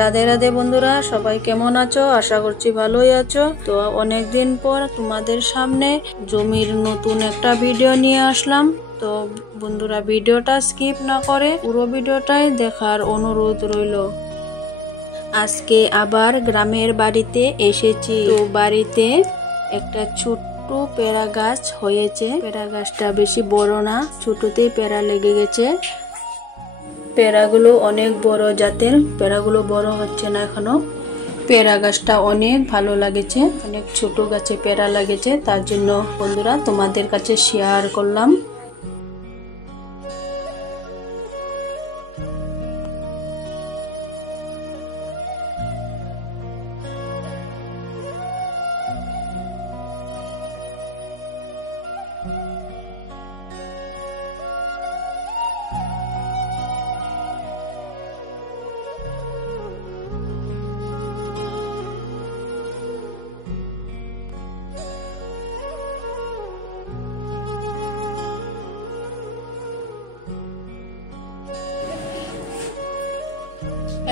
রাধে রাধে বন্ধুরা, সবাই কেমন আছো? আশা করছি ভালোই আছো। তো অনেকদিন পর তোমাদের সামনে জমির নতুন একটা ভিডিও নিয়ে আসলাম। তো বন্ধুরা, ভিডিওটা স্কিপ না করে পুরো ভিডিওটাই দেখার অনুরোধ রইল। আজকে আবার গ্রামের বাড়িতে এসেছি। তো বাড়িতে একটা ছোট্ট পেয়ারা গাছ হয়েছে। পেয়ারা গাছটা বেশি বড় না, ছোটতেই পেয়ারা লেগে গেছে। পেয়ারাগুলো অনেক বড় জাতের, পেয়ারাগুলো বড় হচ্ছে না এখনো। পেয়ারা গাছটা অনেক ভালো লাগেছে, অনেক ছোট গাছে পেয়ারা লাগেছে, তার জন্য বন্ধুরা তোমাদের কাছে শেয়ার করলাম।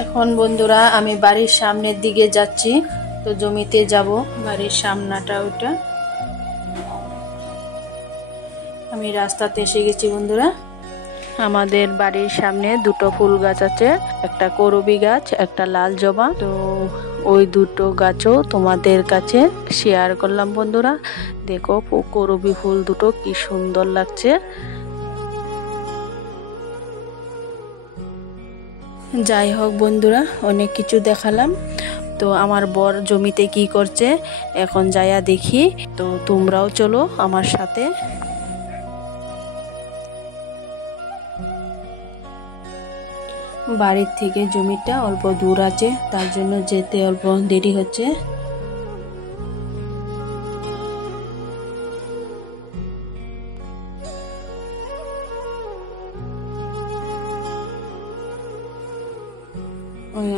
এখন বন্ধুরা আমি বাড়ির সামনের দিকে যাচ্ছি। তো জমিতে যাব, বাড়ির সামনাটা ওটা। আমি রাস্তাতে এসে গেছি বন্ধুরা। আমাদের বাড়ির সামনে দুটো ফুল গাছ আছে, একটা করবি গাছ, একটা লাল জবা। তো ওই দুটো গাছও তোমাদের কাছে শেয়ার করলাম বন্ধুরা। দেখো করবি ফুল দুটো কি সুন্দর লাগছে। যাই হোক বন্ধুরা, অনেক কিছু দেখালাম। তো আমার বর জমিতে কি করছে এখন যাইয়া দেখি। তো তোমরাও চলো আমার সাথে। বাড়ির থেকে জমিটা অল্প দূর আছে, তার জন্য যেতে অল্প দেরি হচ্ছে।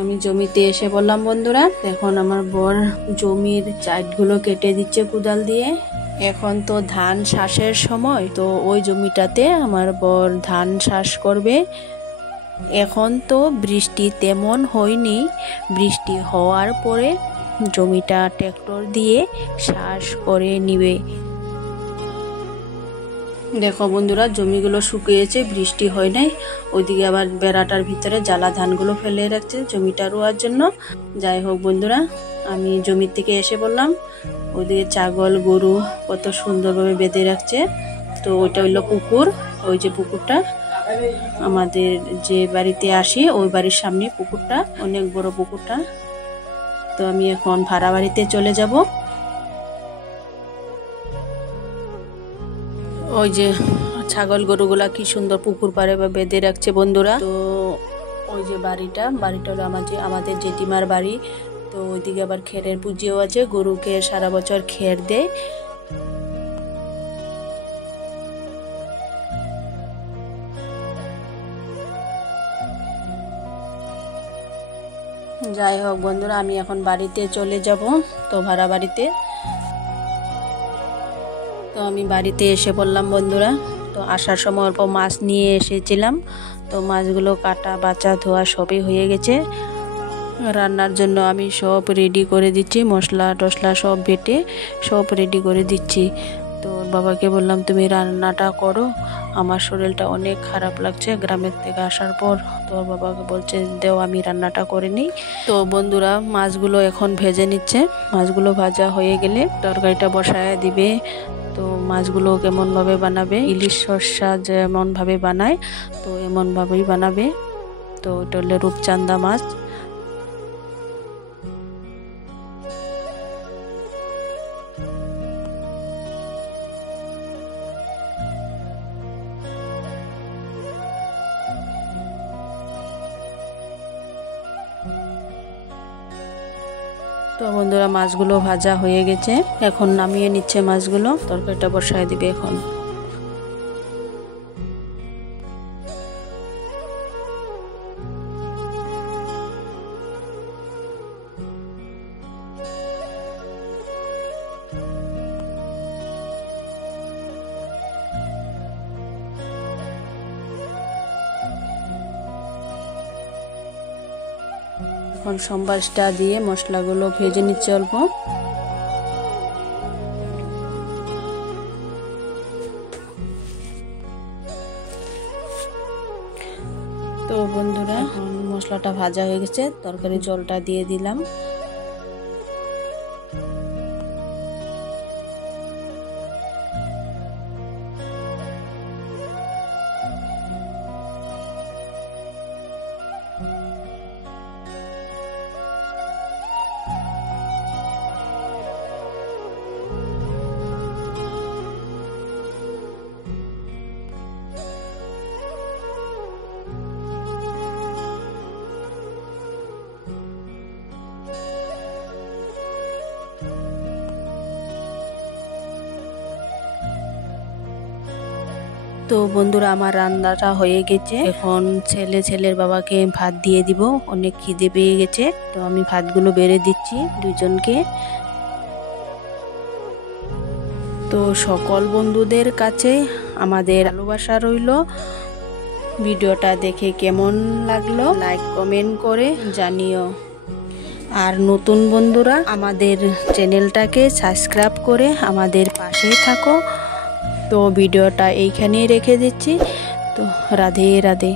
আমি জমিতে এসে বললাম বন্ধুরা। এখন আমার বর জমির চাষগুলো কেটে দিচ্ছে কোদাল দিয়ে। এখন তো ধান চাষের সময়, তো ওই জমিটাতে আমার বর ধান চাষ করবে। এখন তো বৃষ্টি তেমন হয়নি, বৃষ্টি হওয়ার পরে জমিটা ট্রাক্টর দিয়ে চাষ করে নিবে। দেখো বন্ধুরা, জমিগুলো শুকিয়েছে, বৃষ্টি হয় নাই। ওইদিকে আবার বেড়াটার ভিতরে জ্বালা ধানগুলো ফেলে রাখছে জমিটা রোয়ার জন্য। যাই হোক বন্ধুরা, আমি জমির থেকে এসে বললাম, ওইদিকে ছাগল গরু কত সুন্দরভাবে বেঁধে রাখছে। তো ওইটা হইলো পুকুর। ওই যে পুকুরটা, আমাদের যে বাড়িতে আসি ওই বাড়ির সামনে পুকুরটা, অনেক বড় পুকুরটা। তো আমি এখন ভাড়া বাড়িতে চলে যাব। ওই যে ছাগল গরুগুলা কি সুন্দর পুকুর পাড়ে বা বেঁধে রাখছে বন্ধুরা। তো ওই যে বাড়িটা হলো আমাদের জেঠিমার বাড়ি। তো ওইদিকে আবার খেরের পুজিও আছে, গরুকে সারা বছর খের দেয়। যাই হোক বন্ধুরা, আমি এখন বাড়িতে চলে যাব। তো ভাড়া বাড়িতে। তো আমি বাড়িতে এসে পড়লাম বন্ধুরা। তো আসার সময় অল্প মাছ নিয়ে এসেছিলাম। তো মাছগুলো কাটা বাছা ধোয়া সবই হয়ে গেছে। রান্নার জন্য আমি সব রেডি করে দিচ্ছি, মশলা টশলা সব বেটে সব রেডি করে দিচ্ছি। তো বাবাকে বললাম তুমি রান্নাটা করো, আমার শরীরটা অনেক খারাপ লাগছে গ্রামের থেকে আসার পর। তো বাবাকে বলছে দেও আমি রান্নাটা করে নিই। তো বন্ধুরা, মাছগুলো এখন ভেজে নিচ্ছে। মাছগুলো ভাজা হয়ে গেলে তরকারিটা বসায় দিবে। তো মাছগুলো কেমনভাবে বানাবে, ইলিশ সর্ষা যেমনভাবে বানায় তো এমনভাবেই বানাবে। তো এটা হলো রূপচাঁদা মাছ। তো বন্ধুরা, মাছগুলো ভাজা হয়ে গেছে, এখন নামিয়ে নিচ্ছে মাছগুলো। তরকারিটা বসায় দিবে এখন। এখন সম্বাসটা দিয়ে মশলাগুলো ভেজে নিচ্ছে অল্প। তো বন্ধুরা এখন মশলাটা ভাজা হয়ে গেছে, তরকারি জলটা দিয়ে দিলাম। তো বন্ধুরা আমার রান্নাটা হয়ে গেছে, এখন ছেলের বাবাকে ভাত দিয়ে দিব, অনেক খিদে পেয়ে গেছে। তো আমি ভাতগুলো বেড়ে দিচ্ছি দুজনকে। তো সকল বন্ধুদের কাছে আমাদের ভালোবাসা রইল। ভিডিওটা দেখে কেমন লাগলো লাইক কমেন্ট করে জানিও। আর নতুন বন্ধুরা আমাদের চ্যানেলটাকে সাবস্ক্রাইব করে আমাদের পাশেই থাকো। তো ভিডিওটা এইখানেই রেখে দিচ্ছি। তো রাধে রাধে।